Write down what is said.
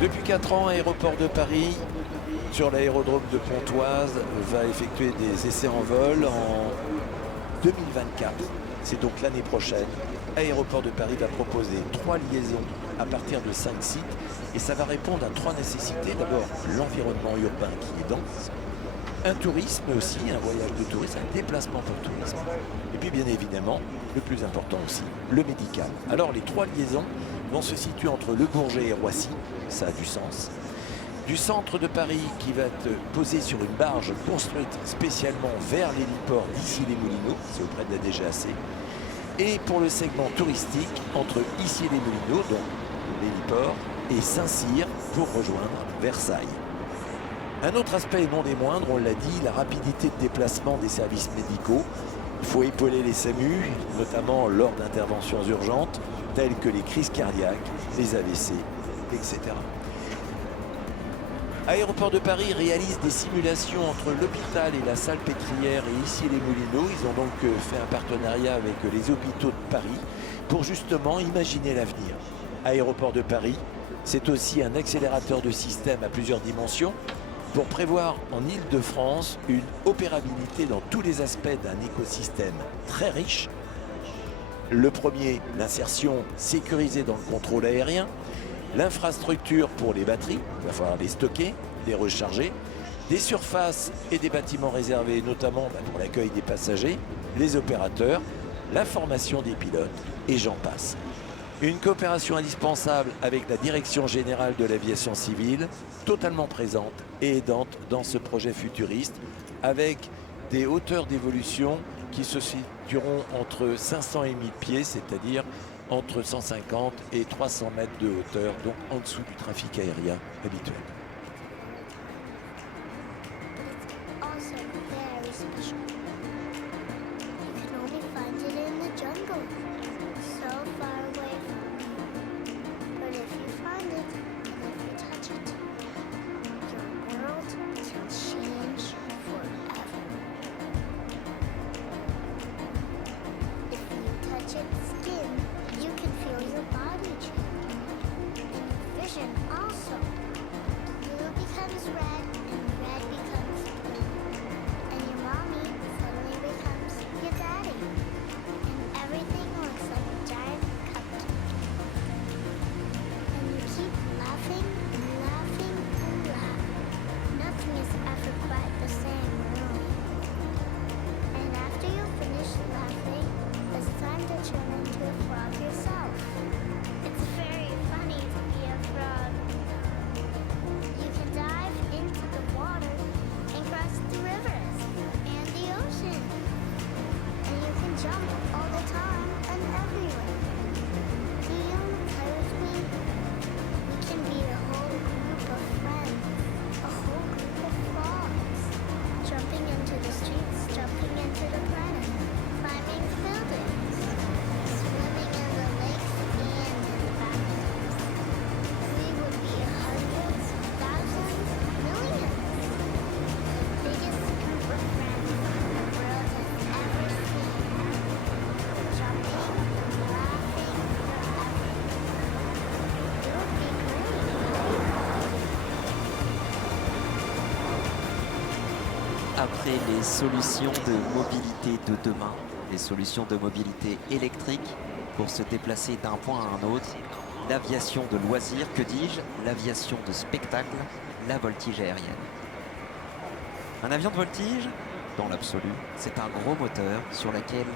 Depuis 4 ans, Aéroport de Paris, sur l'aérodrome de Pontoise, va effectuer des essais en vol en 2024. C'est donc l'année prochaine. Aéroport de Paris va proposer 3 liaisons à partir de 5 sites et ça va répondre à 3 nécessités. D'abord, l'environnement urbain qui est dense, un tourisme aussi, un voyage de tourisme, un déplacement pour tourisme. Et puis bien évidemment, le plus important aussi, le médical. Alors les 3 liaisons vont se situer entre Le Bourget et Roissy, ça a du sens. Du centre de Paris qui va être posé sur une barge construite spécialement vers l'héliport d'Issy-les-Moulineaux, c'est auprès de la DGAC. Et pour le segment touristique, entre Issy-les-Moulineaux, donc l'héliport, et Saint-Cyr pour rejoindre Versailles. Un autre aspect, et non des moindres, on l'a dit, la rapidité de déplacement des services médicaux. Il faut épauler les SAMU, notamment lors d'interventions urgentes, telles que les crises cardiaques, les AVC, etc. Aéroport de Paris réalise des simulations entre l'hôpital et la salle pétrière et Issy-les-Moulineaux. Ils ont donc fait un partenariat avec les hôpitaux de Paris pour justement imaginer l'avenir. Aéroport de Paris, c'est aussi un accélérateur de système à plusieurs dimensions pour prévoir en Île-de-France une opérabilité dans tous les aspects d'un écosystème très riche. Le premier, l'insertion sécurisée dans le contrôle aérien. L'infrastructure pour les batteries, il va falloir les stocker, les recharger, des surfaces et des bâtiments réservés notamment pour l'accueil des passagers, les opérateurs, la formation des pilotes et j'en passe. Une coopération indispensable avec la Direction Générale de l'Aviation Civile, totalement présente et aidante dans ce projet futuriste, avec des hauteurs d'évolution qui se situeront entre 500 et 1000 pieds, c'est-à-dire entre 150 et 300 mètres de hauteur, donc en dessous du trafic aérien habituel. Après les solutions de mobilité de demain, les solutions de mobilité électrique pour se déplacer d'un point à un autre, l'aviation de loisirs, que dis-je, l'aviation de spectacle, la voltige aérienne. Un avion de voltige, dans l'absolu, c'est un gros moteur sur lequel